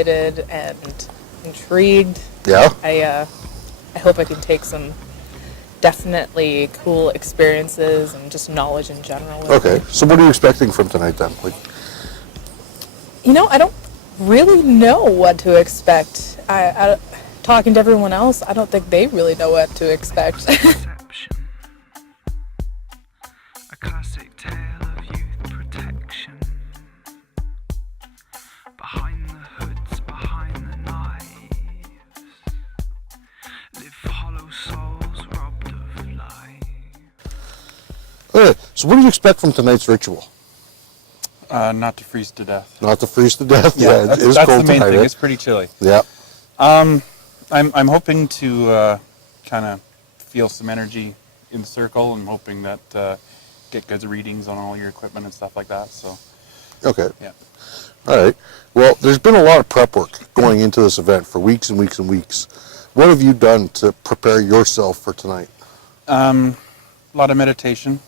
excited and intrigued. Yeah? I hope I can take some definitely cool experiences and just knowledge in general with Okay. me. So what are you expecting from tonight then? Like, I don't really know what to expect. Talking to everyone else, I don't think they really know what to expect. A classic tale of youth protection. Behind the hoods, behind the knives, live hollow souls robbed of life. okay. So what do you expect from tonight's ritual? Not to freeze to death. Not to freeze to death? Yeah, that's, it is that's cold the main tonight. thing. Eh? It's pretty chilly. Yeah. I'm hoping to kind of feel some energy in the circle. I'm hoping that get good readings on all your equipment and stuff like that. So, Okay. yeah. All right. Well, there's been a lot of prep work going into this event for weeks and weeks and weeks. What have you done to prepare yourself for tonight? A lot of meditation.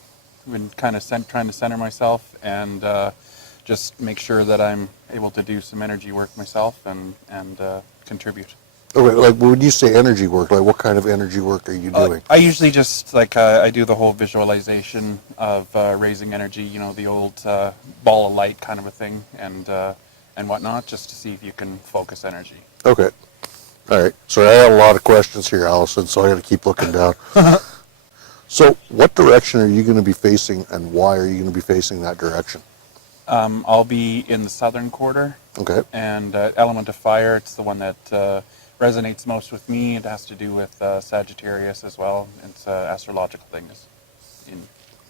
I've been kind of trying to center myself and just make sure that I'm able to do some energy work myself and contribute. Okay, like when you say energy work, like what kind of energy work are you doing? I usually just I do the whole visualization of raising energy, the old ball of light kind of a thing, and whatnot, just to see if you can focus energy. Okay. All right. So I have a lot of questions here, Allison, so I got to keep looking down. So what direction are you going to be facing, and why are you going to be facing that direction? I'll be in the southern quarter. Okay. And element of fire, it's the one that resonates most with me. It has to do with Sagittarius as well. It's an astrological thing.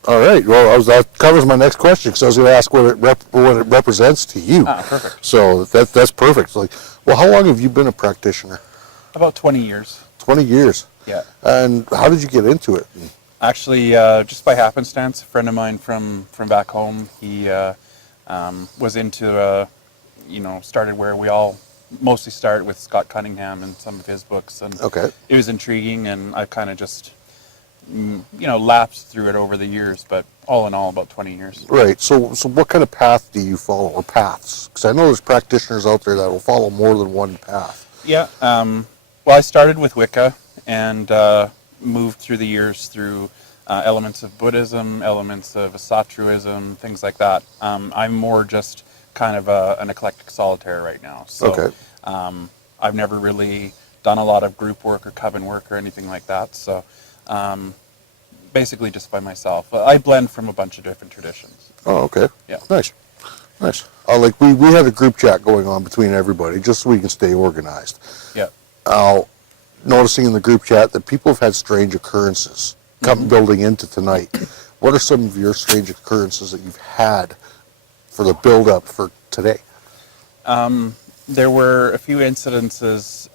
All right. Well, that covers my next question, because I was going to ask what it represents to you. Ah, perfect. So that's perfect. Like, well, how long have you been a practitioner? About 20 years. 20 years. Yeah. And how did you get into it? Actually, just by happenstance, a friend of mine from back home, he was into, started where we all mostly start with Scott Cunningham and some of his books. And Okay. it was intriguing, and I kind of just, lapsed through it over the years, but all in all, about 20 years. Right. So what kind of path do you follow, or paths? Because I know there's practitioners out there that will follow more than one path. Yeah. Well, I started with Wicca and moved through the years through elements of Buddhism, elements of Asatruism, things like that. I'm more just kind of an eclectic solitaire right now. So, Okay. I've never really done a lot of group work or coven work or anything like that. So basically just by myself. I blend from a bunch of different traditions. Oh, okay. Yeah. Nice. Like we had a group chat going on between everybody just so we can stay organized. Yeah. Noticing in the group chat that people have had strange occurrences come building into tonight. What are some of your strange occurrences that you've had for the build-up for today? There were a few incidences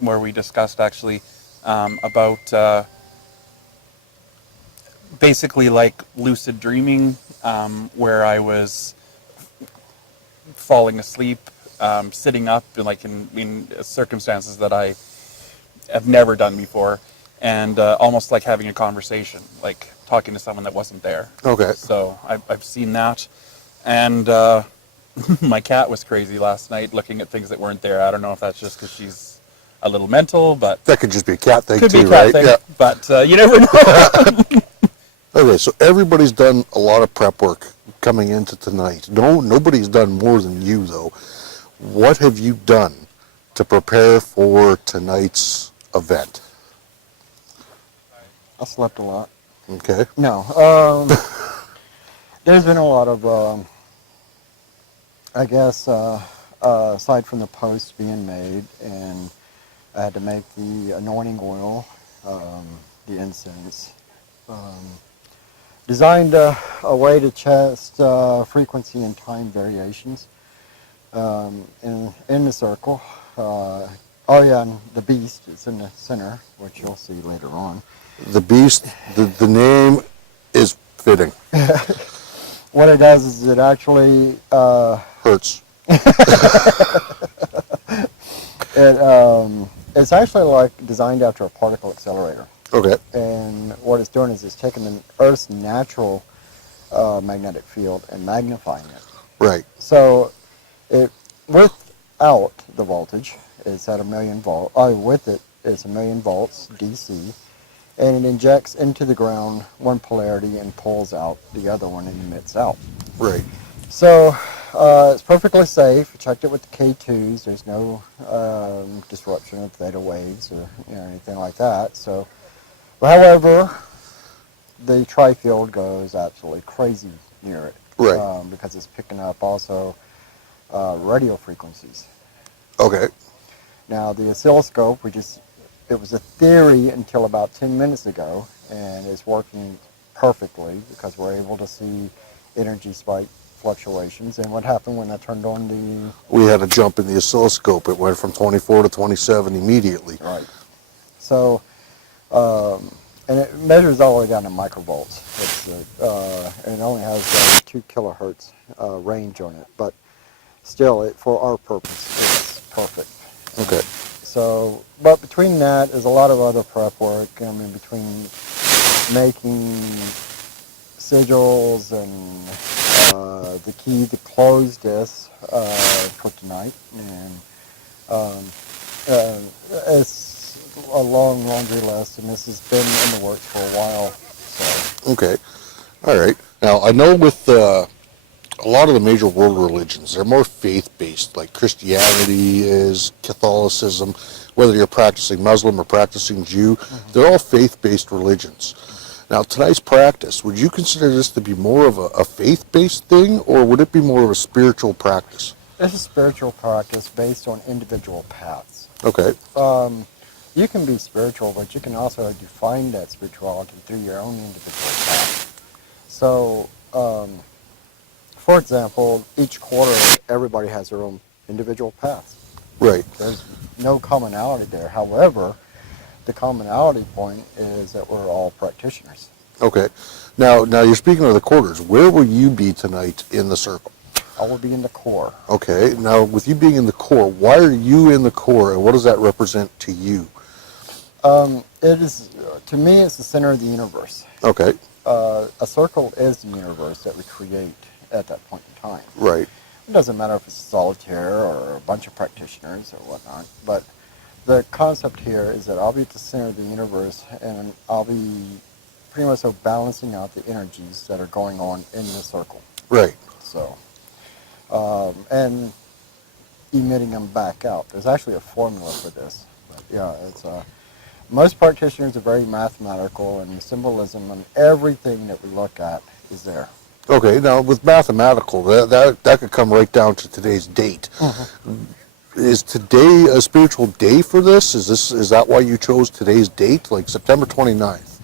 where we discussed actually about basically like lucid dreaming, where I was falling asleep, sitting up, like in circumstances that I have never done before, and almost like having a conversation, like talking to someone that wasn't there. Okay. So I've seen that, and my cat was crazy last night, looking at things that weren't there. I don't know if that's just because she's a little mental, but That could just be a cat thing could too, be a cat right? thing. Yeah. But you never know. Okay, so everybody's done a lot of prep work coming into tonight. Nobody's done more than you, though. What have you done to prepare for tonight's event? I slept a lot. Okay. No, there's been a lot of, I guess, aside from the posts being made, and I had to make the anointing oil, the incense. Designed a way to test frequency and time variations in the circle. Oh yeah, and the beast is in the center, which you'll see later on. The beast, the name is fitting. What it does is it actually Hurts. it's actually like designed after a particle accelerator. Okay. And what it's doing is it's taking the Earth's natural magnetic field and magnifying it. Right. So with out the voltage, it's at 1,000,000 volt. With it, it's 1,000,000 volts DC, and it injects into the ground one polarity and pulls out the other one and emits out. Right. So it's perfectly safe. I checked it with the K2s. There's no disruption of theta waves or anything like that. So, however, the tri-field goes absolutely crazy near it. Right. Because it's picking up also radio frequencies. Okay. Now the oscilloscope, it was a theory until about 10 minutes ago, and it's working perfectly because we're able to see energy spike fluctuations. And what happened when I turned on the... We had a jump in the oscilloscope. It went from 24 to 27 immediately. Right. So, and it measures all the way down to microvolts. And it only has 2 kilohertz range on it, but still, for our purpose, it's perfect. Okay. So, but between that, there's a lot of other prep work. I mean, between making sigils and the key to close this for tonight, and it's a long laundry list, and this has been in the works for a while. So. Okay. All right. Now, I know with a lot of the major world religions, they're more faith-based, like Christianity is, Catholicism, whether you're practicing Muslim or practicing Jew, they're all faith-based religions. Now, tonight's practice, would you consider this to be more of a faith-based thing, or would it be more of a spiritual practice? It's a spiritual practice based on individual paths. Okay. You can be spiritual, but you can also define that spirituality through your own individual path. So, for example, each quarter, everybody has their own individual paths. Right. There's no commonality there. However, the commonality point is that we're all practitioners. Okay. Now you're speaking of the quarters. Where will you be tonight in the circle? I will be in the core. Okay. Now, with you being in the core, why are you in the core, and what does that represent to you? It is, to me, it's the center of the universe. Okay. A circle is the universe that we create at that point in time. Right. It doesn't matter if it's solitaire or a bunch of practitioners or whatnot, but the concept here is that I'll be at the center of the universe, and I'll be pretty much so balancing out the energies that are going on in the circle. Right. So, and emitting them back out. There's actually a formula for this. But yeah, it's most practitioners are very mathematical, and the symbolism and everything that we look at is there. Okay. Now, with mathematical, that could come right down to today's date. Is today a spiritual day for this? Is that why you chose today's date, like September 29th?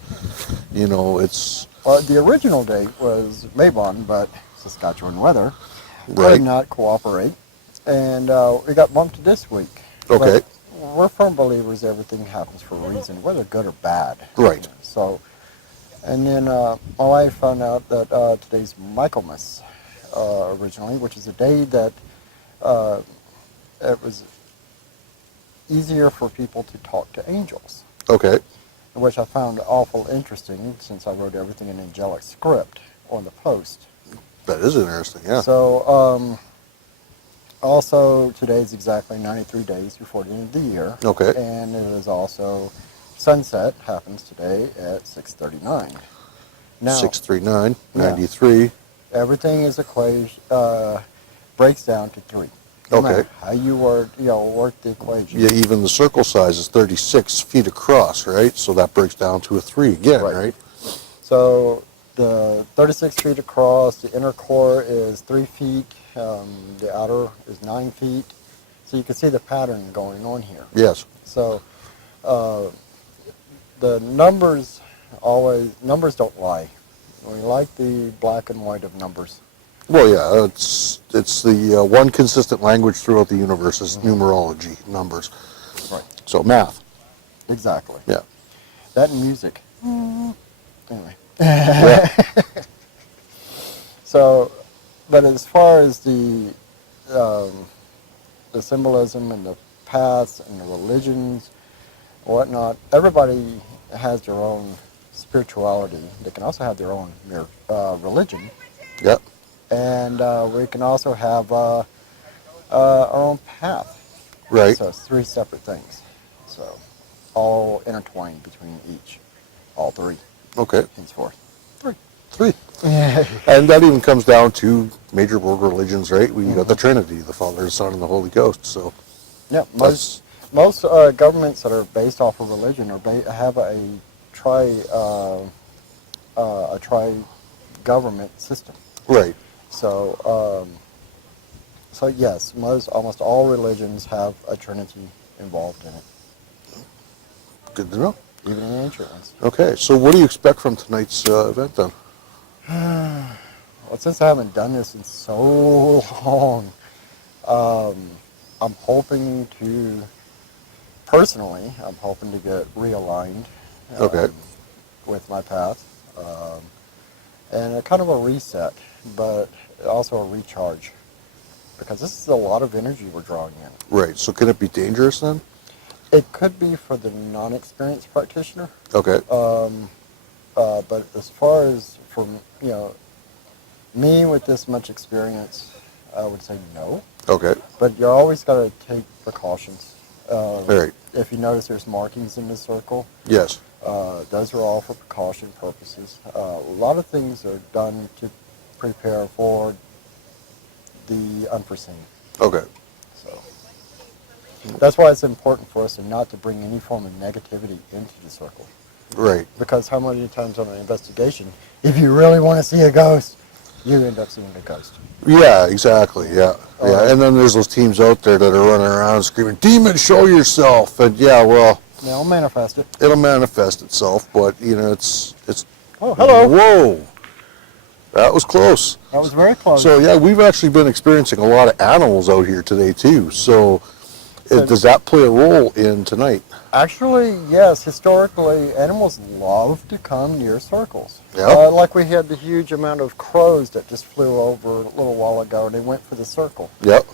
You know, it's... Well, the original date was Mabon, but Saskatchewan weather Right. could not cooperate, and we got bumped to this week. Okay. But we're firm believers everything happens for a reason, whether good or bad. Right. So, and then my wife found out that today's Michaelmas originally, which is a day that it was easier for people to talk to angels, Okay. which I found awful interesting since I wrote everything in angelic script on the post. That is interesting, yeah. So, also today is exactly 93 days before the end of the year. Okay. And it is also sunset happens today at 6:39. Now, 639, 93. everything is breaks down to 3. No Okay. matter how you work the equation. Yeah, even the circle size is 36 feet across, right? So that breaks down to a 3 again, right? So the 36 feet across, the inner core is 3 feet, the outer is 9 feet. So you can see the pattern going on here. Yes. So the numbers don't lie. We like the black and white of numbers. Well, yeah, it's the one consistent language throughout the universe is numerology, numbers. Right. So math. Exactly. Yeah. That and music. Anyway. Yeah. So, but as far as the symbolism and the paths and the religions, whatnot, everybody has their own spirituality. They can also have their own religion. Yep. And we can also have our own path. Right. So it's 3 separate things. So all intertwined between each, all 3, Okay. henceforth. 3. 3. And that even comes down to major world religions, right? We got the Trinity, the Father, the Son, and the Holy Ghost. So Yeah, that's most governments that are based off of religion are have a tri government system. right. So so yes, almost all religions have a trinity involved in it, Good to know. even in ancient ones. Okay, so what do you expect from tonight's event then? Well, since I haven't done this in so long, I'm hoping to personally, I'm hoping to get realigned Okay. with my path, and a kind of a reset, but also a recharge, because this is a lot of energy we're drawing in. Right, so can it be dangerous then? It could be for the non-experienced practitioner, Okay. but as far as for me with this much experience, I would say no. Okay. But you always got to take precautions. Right. If you notice there's markings in the circle, Yes. those are all for precaution purposes. A lot of things are done to prepare for the unforeseen. Okay. So that's why it's important for us not to bring any form of negativity into the circle. Right. Because how many times on an investigation, if you really want to see a ghost, you end up seeing a ghost. Yeah, exactly. Yeah. Yeah. And then there's those teams out there that are running around screaming, "Demon, show yourself!" And yeah, well, They'll manifest it. it'll manifest itself, but it's. Oh, hello. Whoa. That was close. That was very close. So yeah, we've actually been experiencing a lot of animals out here today too. So, does that play a role in tonight? Actually, yes. Historically, animals love to come near circles. Yeah. Like we had the huge amount of crows that just flew over a little while ago, and they went for the circle. Yep.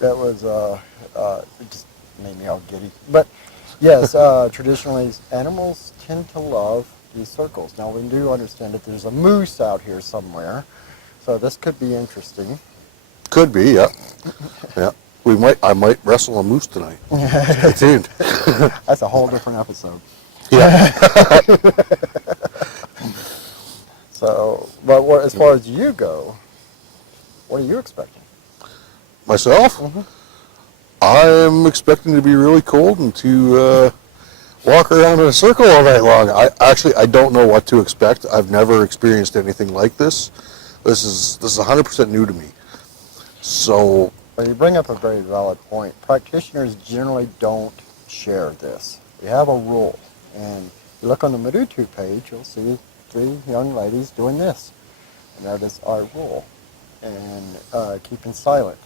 That was it just made me all giddy. But yes, traditionally, animals tend to love these circles. Now we do understand that there's a moose out here somewhere, so this could be interesting. Could be. Yeah. Yeah. I might wrestle a moose tonight. Stay tuned. That's a whole different episode. Yeah. So, but as far as you go, what are you expecting? Myself, I'm expecting to be really cold and to walk around in a circle all night long. I don't know what to expect. I've never experienced anything like this. This is 100% new to me. So. Well, you bring up a very valid point. Practitioners generally don't share this. We have a rule, and you look on the Mudutu page, you'll see 3 young ladies doing this, and that is our rule, and keeping silent.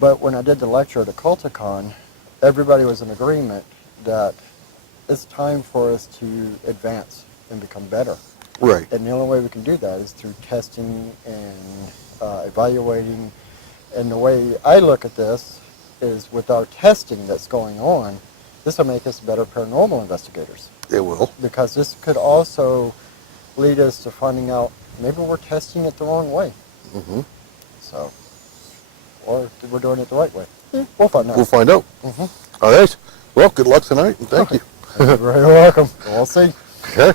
But when I did the lecture at Occulticon, everybody was in agreement that it's time for us to advance and become better. Right. And the only way we can do that is through testing and evaluating. And the way I look at this is with our testing that's going on, this will make us better paranormal investigators. It will. Because this could also lead us to finding out maybe we're testing it the wrong way. Mm-hmm. So, or we're doing it the right way. We'll find out. We'll find out. All right. Well, good luck tonight, and thank you. You're very welcome. We'll see. Okay.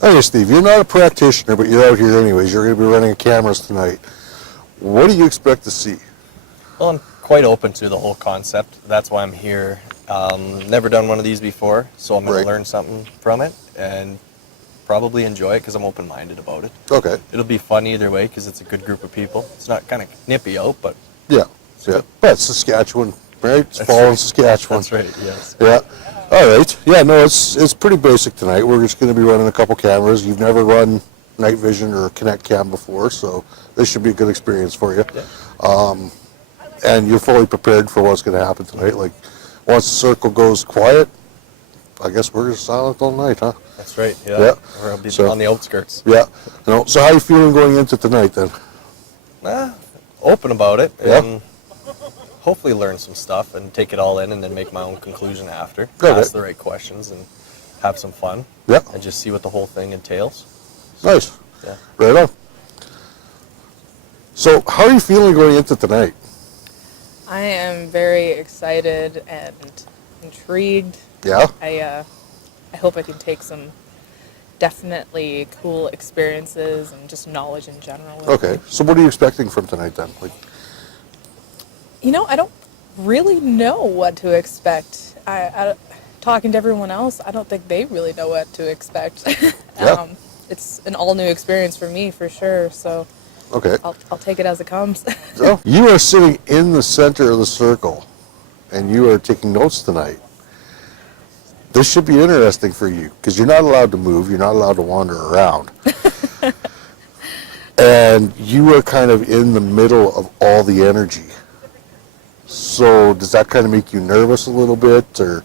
Hey, Steve, you're not a practitioner, but you're out here anyways. You're going to be running cameras tonight. What do you expect to see? Well, I'm quite open to the whole concept. That's why I'm here. Never done one of these before, so I'm going Right. to learn something from it and probably enjoy it because I'm open-minded about it. Okay. It'll be fun either way because it's a good group of people. It's not kind of nippy out, but Yeah. Yeah. That's Saskatchewan, right? It's That's fall in right. Saskatchewan. that's right, yes. Yeah. All right. Yeah, no, it's pretty basic tonight. We're just going to be running a couple cameras. You've never run night vision or Kinect Cam before, so this should be a good experience for you. Yeah. And you're fully prepared for what's going to happen tonight. Like, once the circle goes quiet, I guess we're just silent all night, huh? That's right, Yeah. yeah. Or I'll be So- on the outskirts. Yeah. No. So how you feeling going into tonight then? Open about it Yeah. and hopefully learn some stuff and take it all in and then make my own conclusion after. Okay. Ask the right questions and have some fun. Yeah. And just see what the whole thing entails. Nice. Yeah. Right on. So how are you feeling going into tonight? I am very excited and intrigued. Yeah? I hope I can take some definitely cool experiences and just knowledge in general with Okay. me. So what are you expecting from tonight then? Like, I don't really know what to expect. Talking to everyone else, I don't think they really know what to expect. yeah. It's an all new experience for me for sure. So Okay. I'll take it as it comes. So you are sitting in the center of the circle and you are taking notes tonight. This should be interesting for you because you're not allowed to move, you're not allowed to wander around. And you are kind of in the middle of all the energy. So does that kind of make you nervous a little bit or?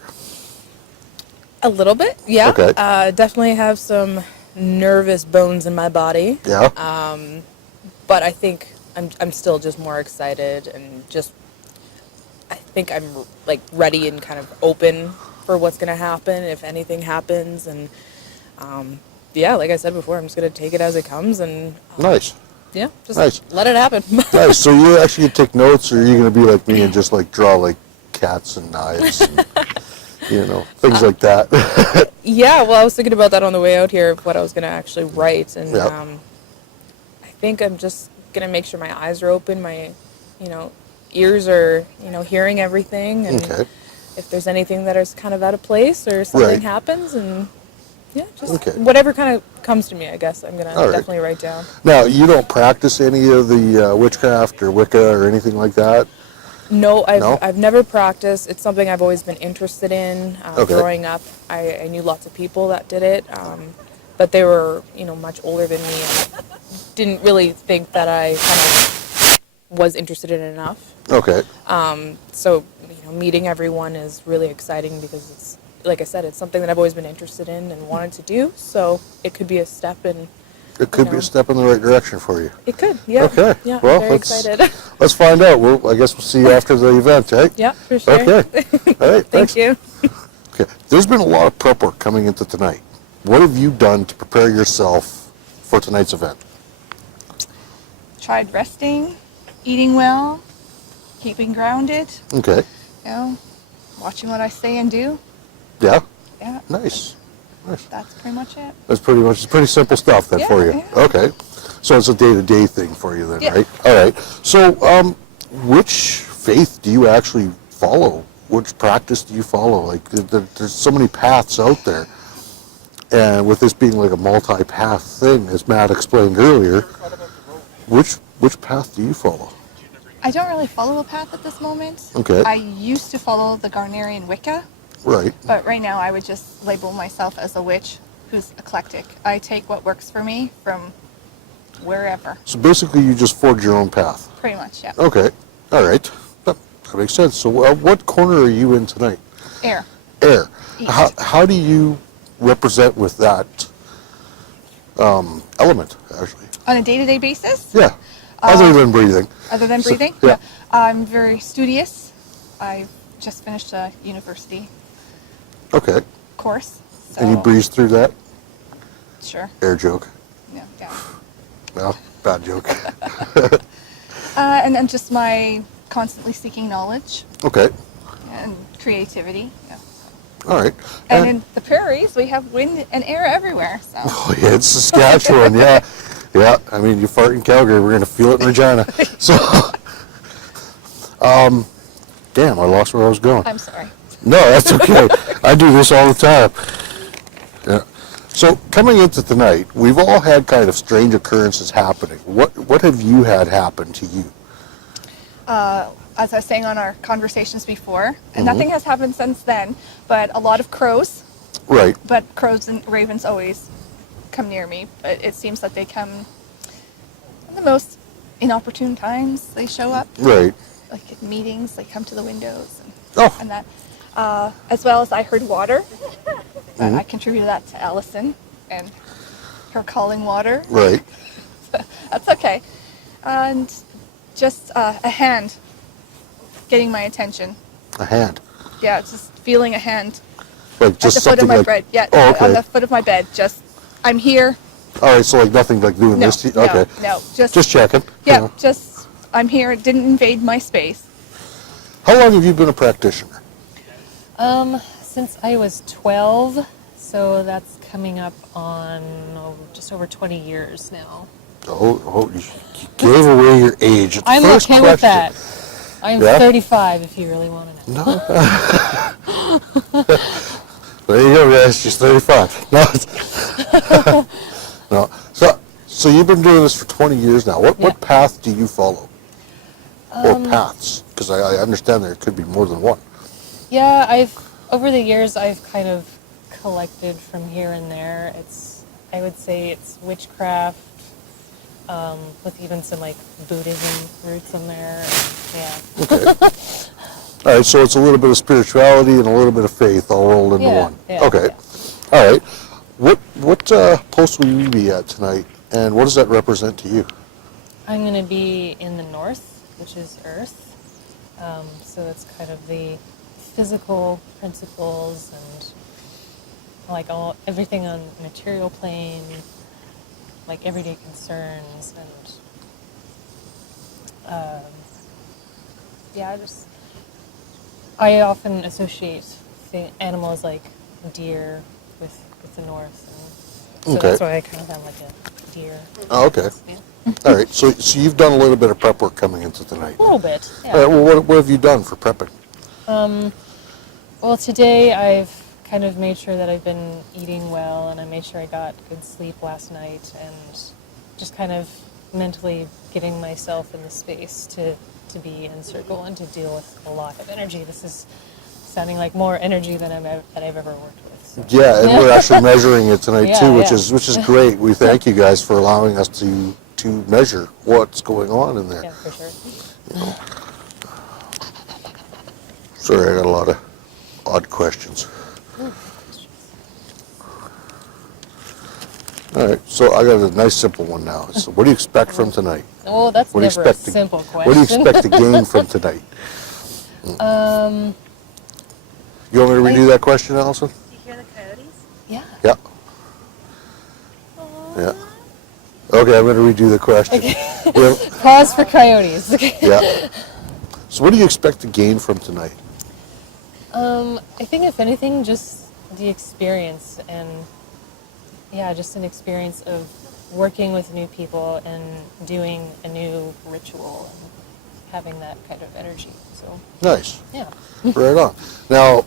A little bit, yeah. Okay. Definitely have some nervous bones in my body. Yeah? But I think I'm still just more excited and just I think I'm like ready and kind of open for what's gonna happen if anything happens and yeah, like I said before, I'm just gonna take it as it comes and Nice. yeah, just Nice. let it happen. Nice. So you actually take notes or are you going to be like me and just like draw like cats and knives and, things like that? Yeah, well, I was thinking about that on the way out here of what I was gonna actually write and Yeah. I think I'm just gonna make sure my eyes are open, my ears are hearing everything and Okay. if there's anything that is kind of out of place or something Right. happens and yeah, just Okay. whatever kind of comes to me, I guess I'm gonna All right. definitely write down. Now, you don't practice any of the witchcraft or Wicca or anything like that? No, No? I've never practiced. It's something I've always been interested in. Okay. Growing up, I knew lots of people that did it, but they were much older than me and didn't really think that I kind of was interested in it enough. Okay. So meeting everyone is really exciting because it's like I said, it's something that I've always been interested in and wanted to do. So it could be a step in. It could be a step in the right direction for you. It could, yeah. Okay. Yeah, Well, I'm very excited. let's find out. I guess we'll see you after the event, right? Yeah, for sure. Okay. All right. Thank Thanks. you. Okay. There's been a lot of prep work coming into tonight. What have you done to prepare yourself for tonight's event? Tried resting, eating well, keeping grounded, Okay. watching what I say and do. Yeah. Yeah, Nice. Nice. that's pretty much it. That's it's pretty simple stuff then for you. Yeah. Okay. So it's a day-to-day thing for you then, Yeah. right? All right. So, which faith do you actually follow? Which practice do you follow? Like, there's so many paths out there. And with this being like a multi-path thing, as Matt explained earlier, which path do you follow? I don't really follow a path at this moment. Okay. I used to follow the Garnerian Wicca, Right. but right now I would just label myself as a witch who's eclectic. I take what works for me from wherever, So basically, you just forge your own path. pretty much, yeah. Okay. All right. That makes sense. So, what corner are you in tonight? Air. Air. East. How do you represent with that element, actually? On a day-to-day basis, Yeah. Other than breathing. other than So- breathing, yeah. I'm very studious. I just finished a university Okay. course, so And you breeze through that? sure. Air joke. Yeah, yeah. Well, bad joke. And then just my constantly seeking knowledge Okay. and creativity. Yeah. All right. And in the prairies, we have wind and air everywhere. So Oh, yeah, it's Saskatchewan, yeah. Yeah, I mean, you fart in Calgary, we're going to feel it in Regina. So, damn, I lost where I was going. I'm sorry. No, that's okay. I do this all the time. Yeah. So, coming into tonight, we've all had kind of strange occurrences happening. What have you had happen to you? As I was saying on our conversations before, and nothing has happened since then, but a lot of crows. Right. But crows and ravens always come near me. But it seems that they come in the most inopportune times. They show up, Right. like at meetings. They come to the windows Oh. and that. As well as I heard water. I contributed that to Allison and her calling water. Right. That's okay. And just a hand getting my attention. A hand. Yeah, just feeling a hand Like at just the foot of something my like. bed. Yeah, Oh, okay. on the foot of my bed. Just, I'm here. All right, so like nothing like doing No, this. no, Okay. no. Just checking. Yeah, Yeah. just I'm here. It didn't invade my space. How long have you been a practitioner? Since I was 12, so that's coming up on just over 20 years now. Oh, you gave away your age. At the I'm first okay question. with that. I'm Yeah? 35 if you really want to know. No. There you go, guys. She's 35. No. No. So you've been doing this for 20 years now. What Yeah. path do you follow? Or paths? Because I understand there could be more than one. Yeah, over the years I've kind of collected from here and there. I would say it's witchcraft, with even some like Buddhism roots in there. Yeah. Okay. All right, so it's a little bit of spirituality and a little bit of faith all rolled into Yeah, one. yeah, Okay. yeah. All right. What post will you be at tonight, and what does that represent to you? I'm going to be in the north, which is Earth. So that's kind of the physical principles and like everything on material plane, like everyday concerns and I often associate animals like deer with the north, and so Okay. that's why I kind of have like a deer. Oh, okay. Yeah. All right, so you've done a little bit of prep work coming into tonight. A little bit, yeah. All right, well, what have you done for prepping? Well, today I've kind of made sure that I've been eating well, and I made sure I got good sleep last night, and just kind of mentally getting myself in the space to be in circle and to deal with a lot of energy. This is sounding like more energy than I've ever worked with. So. Yeah, and we're actually measuring it tonight Yeah, too, which yeah. is great. We thank you guys for allowing us to measure what's going on in there. Yeah, for sure. Sorry, I got a lot of odd questions. All right, so I got a nice simple one now. So what do you expect from tonight? Oh, that's What do you never a expect to- simple question. What do you expect to gain from tonight? You want me to redo that question, Allison? Did you hear the coyotes? Yeah. Yeah. Yeah. Okay, I'm going to redo the question. Yeah. Pause for coyotes. Yeah. So what do you expect to gain from tonight? I think if anything, just the experience and just an experience of working with new people and doing a new ritual and having that kind of energy. So Nice. yeah. Right on. Now,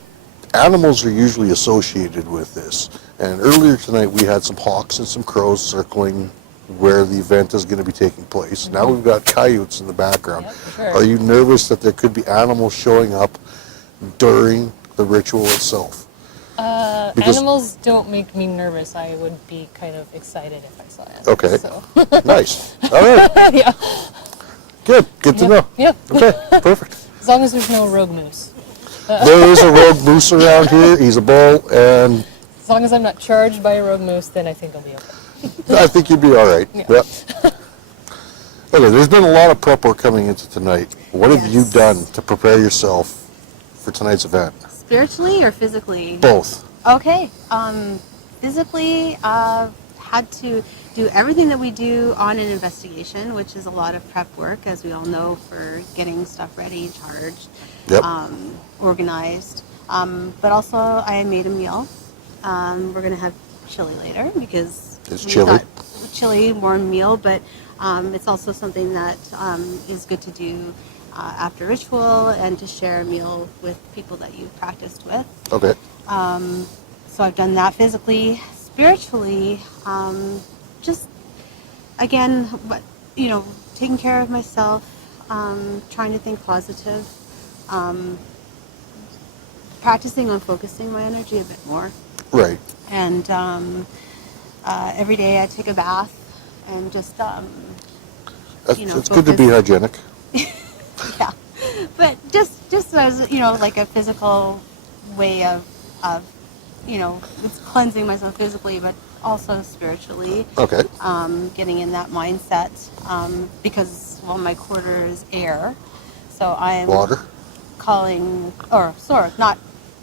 animals are usually associated with this. And earlier tonight we had some hawks and some crows circling where the event is going to be taking place. Now we've got coyotes in the background. Yep, for sure. Are you nervous that there could be animals showing up during the ritual itself? Because- Animals don't make me nervous. I would be kind of excited if I saw it. Okay. So. Nice. All right. Yeah. Good. Good to know. Yep. Okay. Perfect. As long as there's no rogue moose. There is a rogue moose around here. He's a bull, and As long as I'm not charged by a rogue moose, then I think I'll be okay. I think you'd be all right. Yeah. Yep. Okay, there's been a lot of prep work coming into tonight. What have you Yes. done to prepare yourself for tonight's event? Spiritually or physically? Both. Okay. Physically, had to do everything that we do on an investigation, which is a lot of prep work, as we all know, for getting stuff ready, charged, Yep. organized. But also, I made a meal. We're going to have chili later because It's we chili. thought chili, warm meal, but it's also something that is good to do after ritual and to share a meal with people that you've practiced with. Okay. So I've done that physically. Spiritually, just again, taking care of myself, trying to think positive, practicing on focusing my energy a bit more. Right. And every day I take a bath and just, It's good to be hygienic. yeah. But just as, like a physical way of it's cleansing myself physically, but also spiritually. Okay. Getting in that mindset because, my quarter is air. So I'm Water.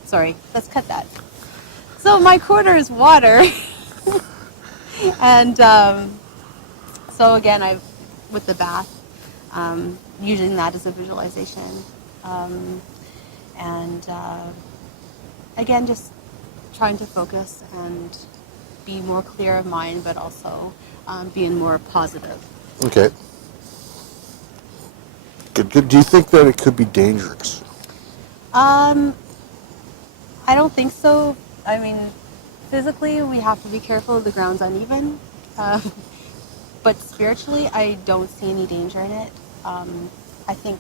sorry, let's cut that. So my quarter is water. And so again, I've with the bath, using that as a visualization, and again, just trying to focus and be more clear of mind, but also being more positive. Okay. Good, good. Do you think that it could be dangerous? I don't think so. I mean, physically, we have to be careful. The ground's uneven. But spiritually, I don't see any danger in it. I think,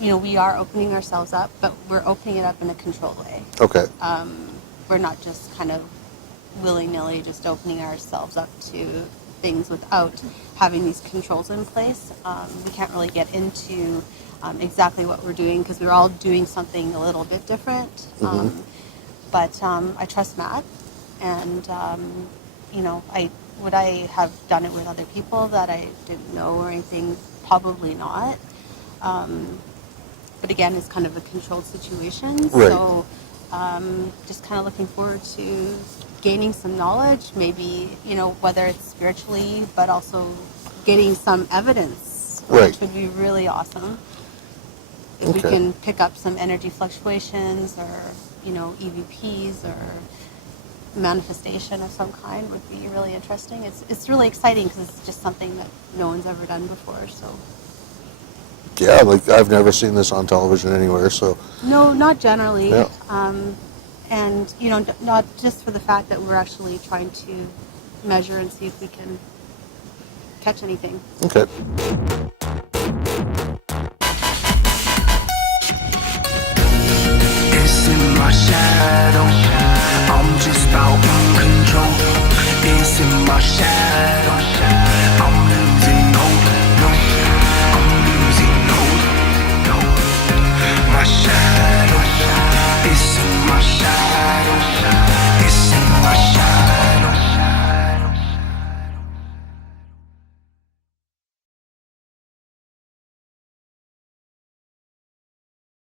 we are opening ourselves up, but we're opening it up in a controlled way. Okay. We're not just kind of willy-nilly just opening ourselves up to things without having these controls in place. We can't really get into exactly what we're doing because we're all doing something a little bit different. But I trust Matt, and would I have done it with other people that I didn't know or anything? Probably not. But again, it's kind of a controlled situation. Right. So just kind of looking forward to gaining some knowledge, maybe, whether it's spiritually, but also getting some evidence, Right. which would be really awesome. If we Okay. can pick up some energy fluctuations or, EVPs or manifestation of some kind would be really interesting. It's really exciting because it's just something that no one's ever done before. So Yeah, like I've never seen this on television anywhere, so. no, not generally. Yeah. And not just for the fact that we're actually trying to measure and see if we can catch anything. Okay.